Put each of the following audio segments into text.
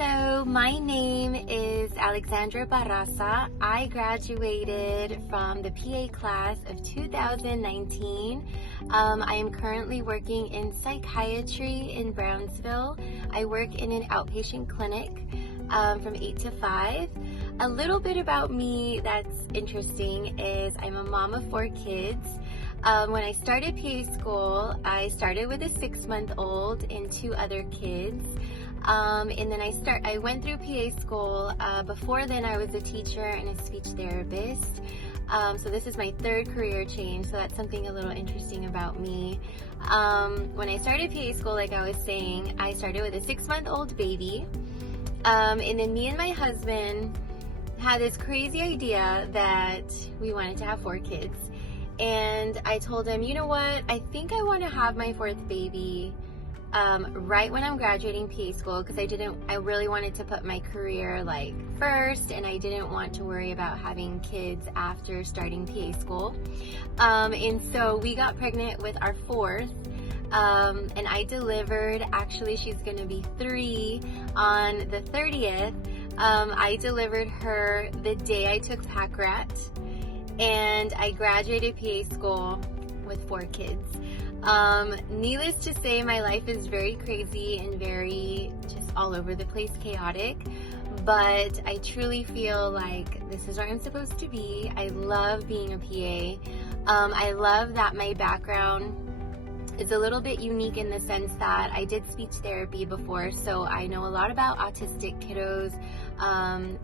Hello, my name is Alexandra Barraza. I graduated from the PA class of 2019. I am currently working in psychiatry in Brownsville. I work in an outpatient clinic from 8 to 5. A little bit about me that's interesting is I'm a mom of 4 kids. When I started PA school, I started with a 6-month-old and 2 other kids. And then I went through PA school. Before then, I was a teacher and a speech therapist. So this is my 3rd career change, so that's something a little interesting about me. When I started PA school, like I was saying, I started with a 6-month-old baby. And then me and my husband had this crazy idea that we wanted to have 4 kids. And I told him, you know what, I think I want to have my 4th baby right when I'm graduating PA school, because I really wanted to put my career like first, and I didn't want to worry about having kids after starting PA school. And so we got pregnant with our 4th, and I delivered, actually she's gonna be 3 on the 30th. I delivered her the day I took PAC rat, and I graduated PA school with 4 kids. Needless to say, my life is very crazy and very just all over the place, chaotic, but I truly feel like this is where I'm supposed to be. I love being a PA. I love that my background is a little bit unique in the sense that I did speech therapy before, so I know a lot about autistic kiddos,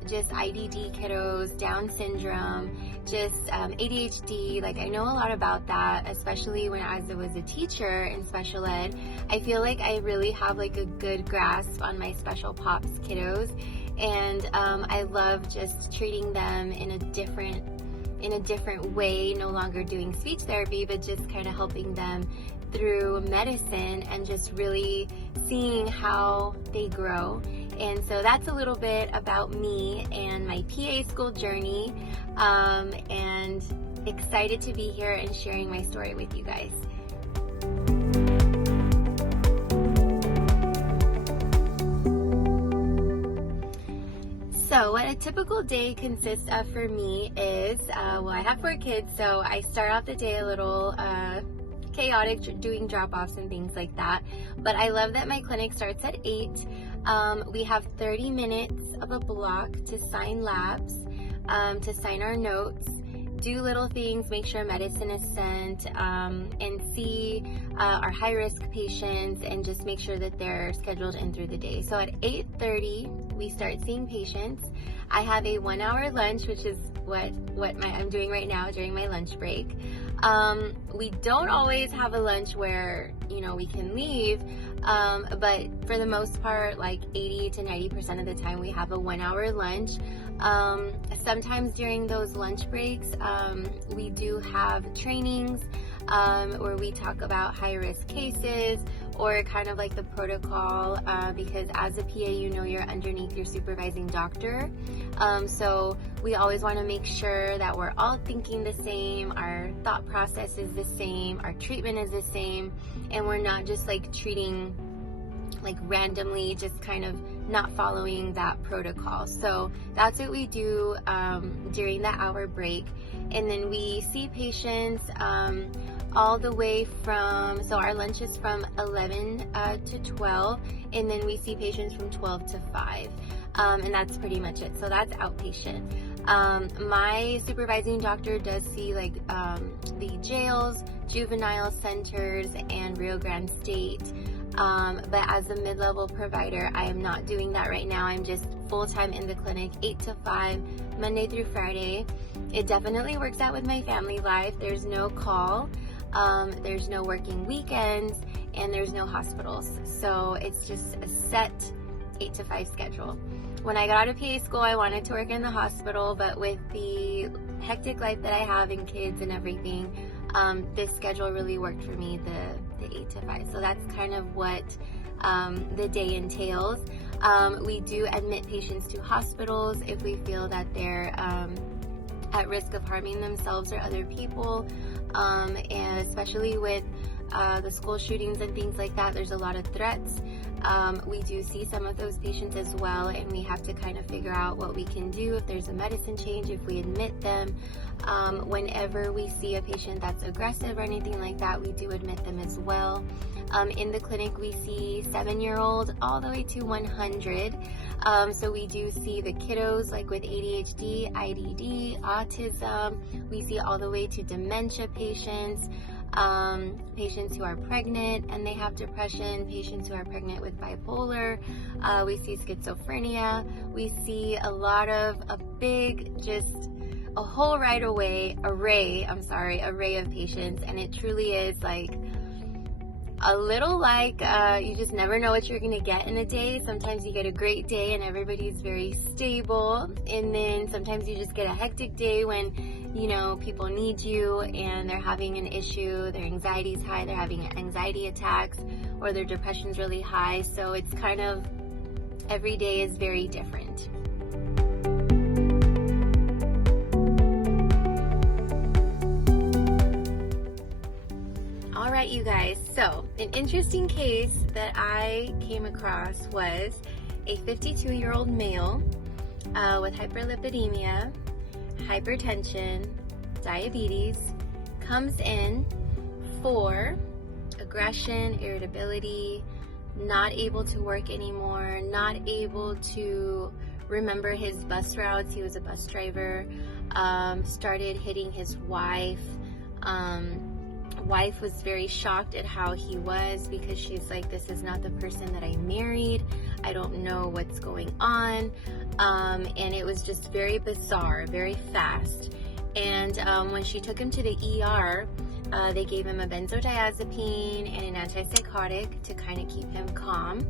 just IDD kiddos, Down syndrome, just ADHD. Like, I know a lot about that, especially as I was a teacher in special ed. I feel like I really have like a good grasp on my special pops kiddos, and I love just treating them in a different way, no longer doing speech therapy, but just kind of helping them through medicine and just really seeing how they grow. And so that's a little bit about me and my PA school journey, and excited to be here and sharing my story with you guys. So what a typical day consists of for me is, well, I have 4 kids, so I start off the day a little chaotic, doing drop-offs and things like that. But I love that my clinic starts at 8. We have 30 minutes of a block to sign labs, to sign our notes, do little things, make sure medicine is sent, and see our high-risk patients, and just make sure that they're scheduled in through the day. So at 8:30, we start seeing patients. I have a 1-hour lunch, which is what I'm doing right now during my lunch break. We don't always have a lunch where, we can leave, but for the most part, like 80 to 90% of the time, we have a 1-hour lunch. Sometimes during those lunch breaks, we do have trainings where we talk about high-risk cases, or kind of like the protocol, because as a PA, you're underneath your supervising doctor. So we always want to make sure that we're all thinking the same, our thought process is the same, our treatment is the same, and we're not just like treating like randomly, just kind of not following that protocol. So that's what we do during that hour break. And then we see patients all the way from, so our lunch is from 11 to 12, and then we see patients from 12 to 5. And that's pretty much it. So that's outpatient. My supervising doctor does see like the jails, juvenile centers, and Rio Grande State. But as a mid-level provider, I am not doing that right now. I'm just full-time in the clinic, 8 to 5, Monday through Friday. It definitely works out with my family life. There's no call, there's no working weekends, and there's no hospitals. So it's just a set 8 to 5 schedule. When I got out of PA school, I wanted to work in the hospital, but with the hectic life that I have and kids and everything, this schedule really worked for me, the 8 to 5. So that's kind of what the day entails. We do admit patients to hospitals if we feel that they're at risk of harming themselves or other people, and especially with the school shootings and things like that, there's a lot of threats. We do see some of those patients as well, and we have to kind of figure out what we can do, if there's a medicine change, if we admit them. Whenever we see a patient that's aggressive or anything like that, we do admit them as well. In the clinic, we see 7-year-old all the way to 100. So we do see the kiddos like with ADHD, IDD, autism. We see all the way to dementia patients, patients who are pregnant and they have depression, patients who are pregnant with bipolar. We see schizophrenia. We see a lot of a whole array of patients, and it truly is like a little like you just never know what you're gonna get in a day. Sometimes you get a great day and everybody's very stable, and then sometimes you just get a hectic day when, you know, people need you and they're having an issue, their anxiety's high, they're having anxiety attacks, or their depression's really high. So it's kind of, every day is very different. Alright, you guys, so an interesting case that I came across was a 52-year-old male with hyperlipidemia, hypertension, diabetes, comes in for aggression, irritability, not able to work anymore, not able to remember his bus routes. He was a bus driver, started hitting his wife. Wife was very shocked at how he was, because she's like, this is not the person that I married. I don't know what's going on. And it was just very bizarre, very fast. And when she took him to the ER, they gave him a benzodiazepine and an antipsychotic to kind of keep him calm.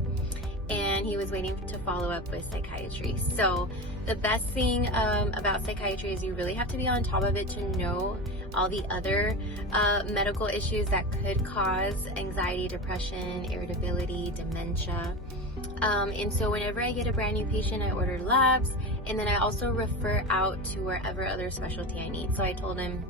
And he was waiting to follow up with psychiatry. So the best thing about psychiatry is you really have to be on top of it to know all the other medical issues that could cause anxiety, depression, irritability, dementia. And so whenever I get a brand new patient, I order labs, and then I also refer out to wherever other specialty I need. So I told him,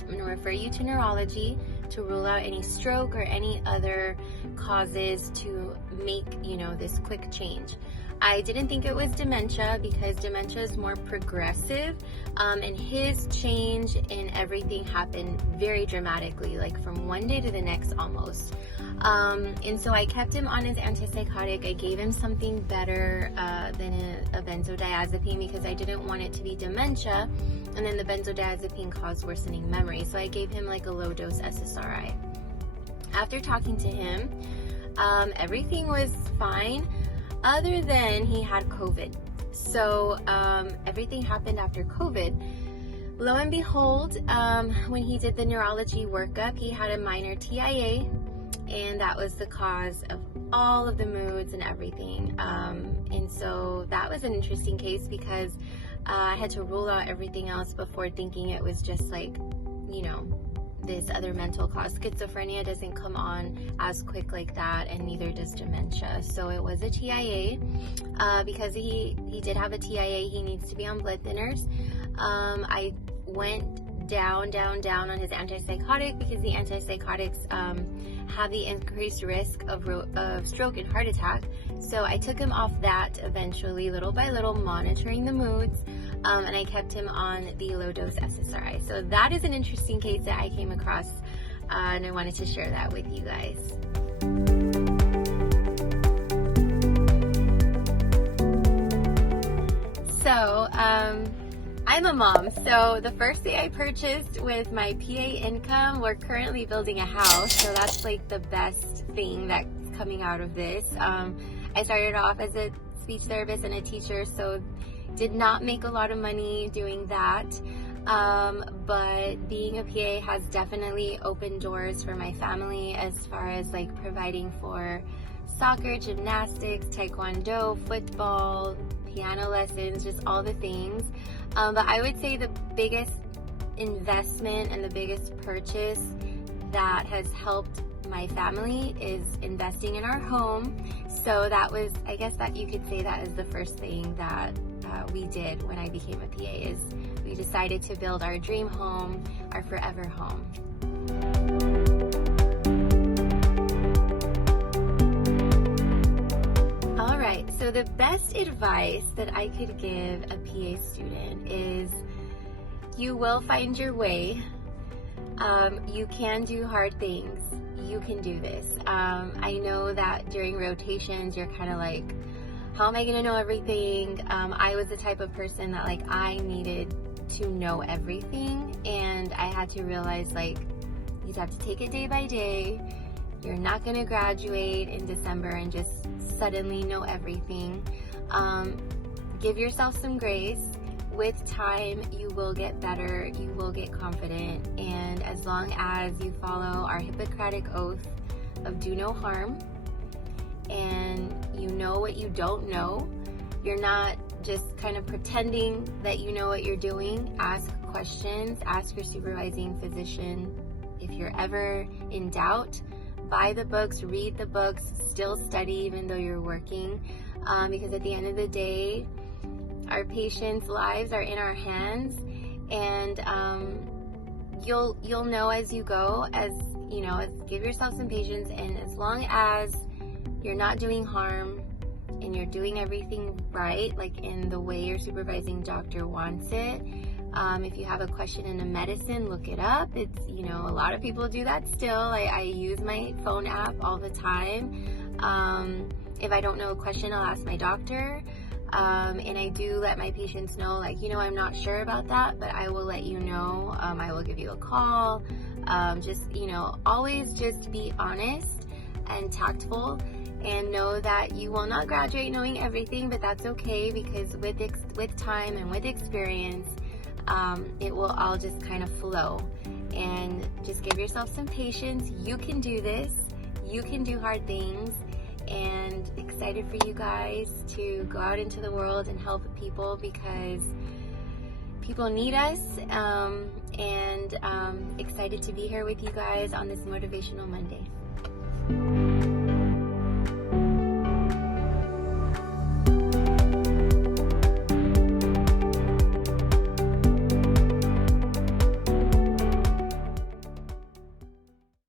I'm going to refer you to neurology to rule out any stroke or any other causes to make, you know, this quick change. I didn't think it was dementia, because dementia is more progressive, and his change in everything happened very dramatically, like from one day to the next almost. And so I kept him on his antipsychotic. I gave him something better than a benzodiazepine, because I didn't want it to be dementia, and then the benzodiazepine caused worsening memory. So I gave him like a low dose SSRI. After talking to him, everything was fine, other than he had COVID. So everything happened after COVID. Lo and behold, when he did the neurology workup, he had a minor TIA, and that was the cause of all of the moods and everything. And so that was an interesting case, because I had to rule out everything else before thinking it was just like, you know, this other mental cause. Schizophrenia doesn't come on as quick like that, and neither does dementia. So it was a TIA. Because he did have a TIA, he needs to be on blood thinners. I went down on his antipsychotic, because the antipsychotics have the increased risk of stroke and heart attack. So I took him off that eventually, little by little, monitoring the moods. And I kept him on the low-dose SSRI. So that is an interesting case that I came across, and I wanted to share that with you guys. So, I'm a mom. So the first thing I purchased with my PA income, we're currently building a house. So that's like the best thing that's coming out of this. I started off as a speech therapist and a teacher, so did not make a lot of money doing that, but being a PA has definitely opened doors for my family, as far as like providing for soccer, gymnastics, taekwondo, football, piano lessons, just all the things. But I would say the biggest investment and the biggest purchase that has helped my family is investing in our home. So that was, I guess that you could say that is the first thing that we did when I became a PA, is we decided to build our dream home, our forever home. So the best advice that I could give a PA student is you will find your way. You can do hard things. You can do this. I know that during rotations, you're kind of like, how am I going to know everything? I was the type of person that like I needed to know everything, and I had to realize like you just have to take it day by day. You're not going to graduate in December and just suddenly know everything. Give yourself some grace. With time, you will get better, you will get confident, and as long as you follow our Hippocratic oath of do no harm, and you know what you don't know, you're not just kind of pretending that you know what you're doing. Ask questions, ask your supervising physician. If you're ever in doubt, buy the books, read the books, still study even though you're working, because at the end of the day, our patients' lives are in our hands, and you'll know as you go. As you know, give yourself some patience, and as long as you're not doing harm and you're doing everything right, like in the way your supervising doctor wants it. If you have a question in a medicine, look it up. It's, you know, a lot of people do that still. I use my phone app all the time. If I don't know a question, I'll ask my doctor. And I do let my patients know, like, you know, I'm not sure about that, but I will let you know. I will give you a call. Just, you know, always just be honest and tactful, and know that you will not graduate knowing everything, but that's okay, because with time and with experience, it will all just kind of flow. And just give yourself some patience. You can do this. You can do hard things. And excited for you guys to go out into the world and help people, because people need us, and excited to be here with you guys on this Motivational Monday.